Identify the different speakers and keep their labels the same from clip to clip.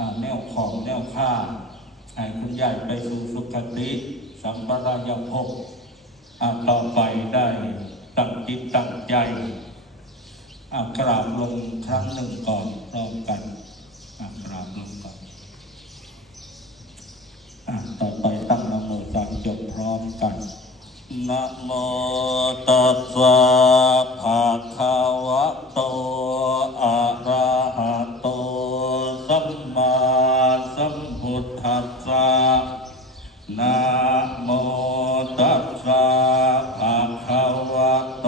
Speaker 1: แนวของแนวข้าให้คุณยายไปสู่สุคติสัมปรายภพต่อไปได้ตั้งจิตตั้งใจกราบลงครั้งหนึ่งก่อนพร้อมกันกราบลงก่อนต่อไปตั้งนะโมสามจบพร้อมกันนะโมตัสสะภะคะวะโตอะระหะโตสัมมาสัมพุทธัสสะนะโมตัสสะภะคะวะโต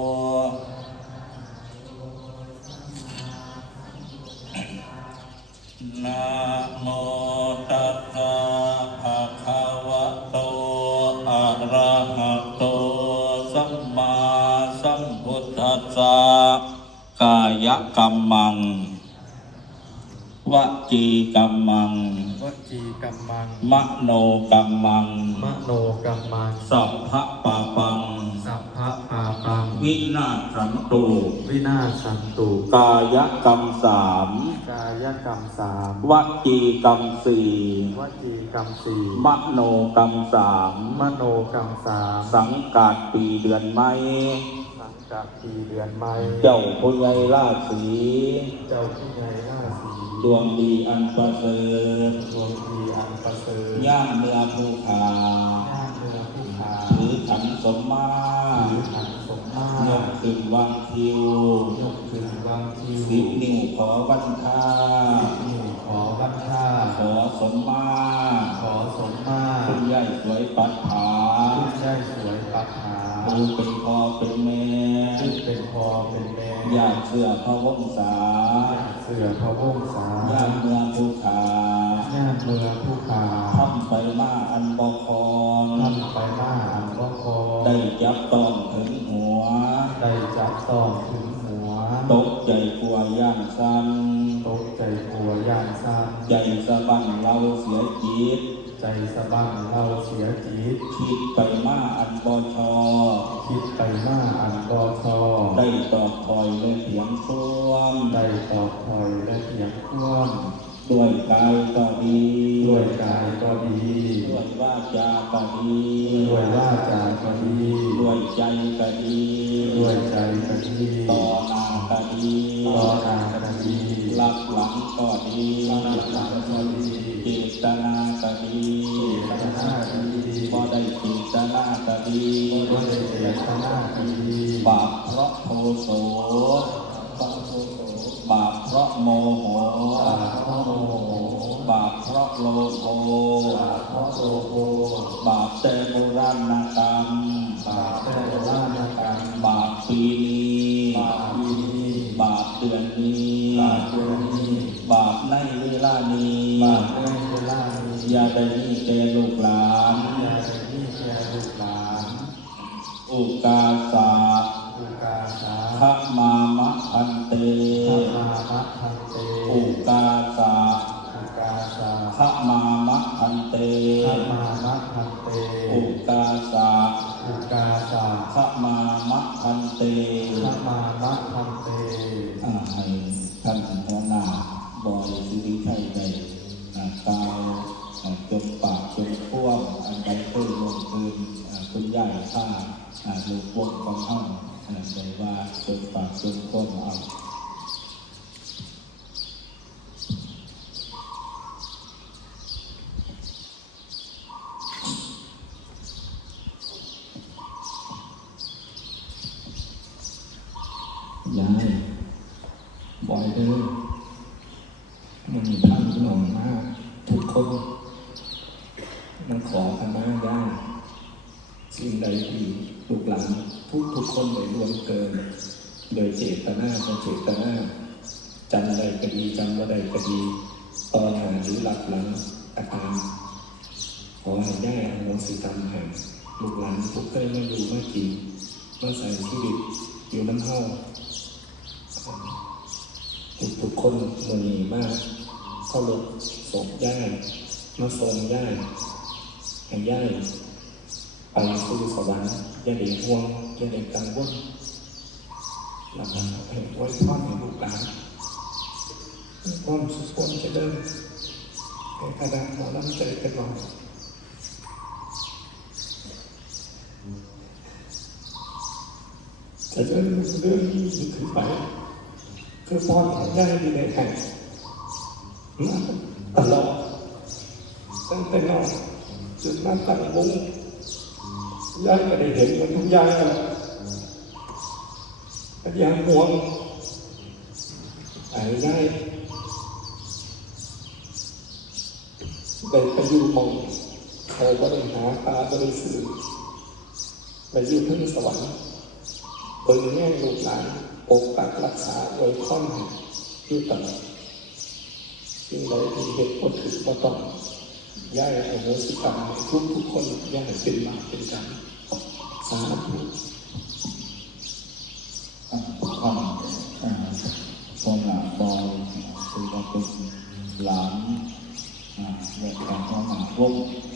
Speaker 1: นะโมตัสสะภะคะวะโตอะระหะโตสัมมาสัมพุทธัสสะกายกัมมังวจีกัมมัง
Speaker 2: วจีกัมมัง
Speaker 1: มโนกัมมัง
Speaker 2: มโนกัมมัง
Speaker 1: สัพพะปาปัง
Speaker 2: สัพพะปาปัง
Speaker 1: วินาศสันตุ
Speaker 2: วินาศสันตุ
Speaker 1: กายกรรมสาม
Speaker 2: กายกรรมสาม
Speaker 1: วจีกรรมสี่
Speaker 2: วจีกรรมสี่
Speaker 1: มโนกรรมสาม
Speaker 2: มโนกรรมสาม
Speaker 1: สังกาดปีเดือนไม้
Speaker 2: สังกัดปีเดือนไม้
Speaker 1: เจ้าผู้ใหญ่ราศี
Speaker 2: เจ้าผู้ใหญ่ราศี
Speaker 1: ดวงดีอันประเสริฐ
Speaker 2: ดวงดีอันประเสริฐ
Speaker 1: ย่างเนื้อภูขา
Speaker 2: ย่างเนื้อภูขา
Speaker 1: ถือขันสมมา
Speaker 2: ถือขันสมมาย
Speaker 1: กขึ้นวางคิวย
Speaker 2: กขึ้นวางคิว
Speaker 1: สิบนิ้วขอวันท่า
Speaker 2: นิ้วขอวันท่า
Speaker 1: ขอสมมา
Speaker 2: ขอสมมา
Speaker 1: คุณใหญ่สวยปัดผา
Speaker 2: คุณใหญ่สวยปัดผา
Speaker 1: คุณเป็นพ่อเป็นแม่
Speaker 2: คุณเป็นพ่อเป็นแม่
Speaker 1: ญาติเสื้อพระวงศา
Speaker 2: เสื้อพระวงศา
Speaker 1: ญาติเมืองภูขา
Speaker 2: ญาติเมืองภูขา
Speaker 1: ทำไปมาอันบกคอน
Speaker 2: ทำไปมาอันบกคอน
Speaker 1: ได้จับต้องถึงหัว
Speaker 2: ได้จับต้องถึงหัว
Speaker 1: ตกใจกลัวย่างสั้น
Speaker 2: ตกใจกลัวย่างสั้น
Speaker 1: ใจสะบั้นเราเสียจิต
Speaker 2: ใจสะบั้นเราเสียจิต
Speaker 1: คิดไปมาอันบช
Speaker 2: คิดไปมาอันบช
Speaker 1: ได้ตอบถอยและเถียงท่วม
Speaker 2: ได้ตอบถอยและเถียงท่วม
Speaker 1: ด้วยกายก็ดี
Speaker 2: ด้วยกายก็ดี
Speaker 1: ด้วยวาจาก็ดี
Speaker 2: ด้วยวาจาก็ดี
Speaker 1: ด้วยใจก็ดี
Speaker 2: ด้วยใจก็ดี
Speaker 1: ต่อหน้าก็ดี
Speaker 2: ต่อหน้าก็ดี
Speaker 1: รับหลังก็ดี
Speaker 2: รับหลังก็ดี
Speaker 1: เจตนาก็ดี
Speaker 2: เจตนาดี
Speaker 1: พอได้เจตนาก็ดี
Speaker 2: พอได้เจตนาก็ดี
Speaker 1: บาปเพราะโทโสบาปเพราะโมโหบาปเพราะโลภบาปแต่โบราณกรรมบาปปีนี้บาปเดือนนี้บาปในเวลานี้อย่าได้มีแก่ลูกหลานอุกาสาขมามะพันเตอุกาสาขมามะพันเตอุกาสาขมามะพันเตให้ท่านหัวหน้าบอยสิริชัยได้กล่าวจนปากจนพ่วงอันใดเคยลงคืนคุณย่าข้าลูกพวกของห้องเลยว่าจนปากจนพ่วงเอายายบ่อยเด้อมันมีท่านหน่อยมากทุกคนมันขอกันมากยายสิ่งใดที่ลูกหลานทุกคนได้รวมเกินโดยเจตนาเจตนาจำใดก็ดีจำว่าใดก็ดีตอนหาหรือหลักหลังอาการขอให้ได้อโหสิกรรมให้ลูกหลานทุกเคยมาอยู่มากินมาใส่ชีวิตอยู่น้ำเฮาทุกคนมันมีมากเข้ารถส่งย่ายมาส่งย่ายให้ย่ายไปสู่สวรรค์อย่าได้ห่วงอย่าได้กังวลหลังให้ไว้ท่อนให้ลูกหลานความสุขความเจริญในคณะหมอลำใจกันหน่อยจะเรื่องนี้ขึ้นไปคือพรของย่าอยู่ในแห่งมาตลอดตั้งแต่นอนจนมาตั้งวงย่าก็ได้เห็นมันทุกอย่างแล้วยาห่วงไอ้ได้ไปอยู่มองเขาบริหาตาบริสุทธิ์ไปอยู่พึ่งสวรรค์เบิ่งแง่ลูกหลานปกปักรักษาไว้ค่อนอยู่ตลอดสิ่งใดที่เหตุผลถือว่าต้องย่ายอโหสิกรรมทุกคนย่ายเป็นบาปเป็นกรรมสาธุ
Speaker 3: ความความหลาบอยคือว่าเป็นหลานและการความหลาบลง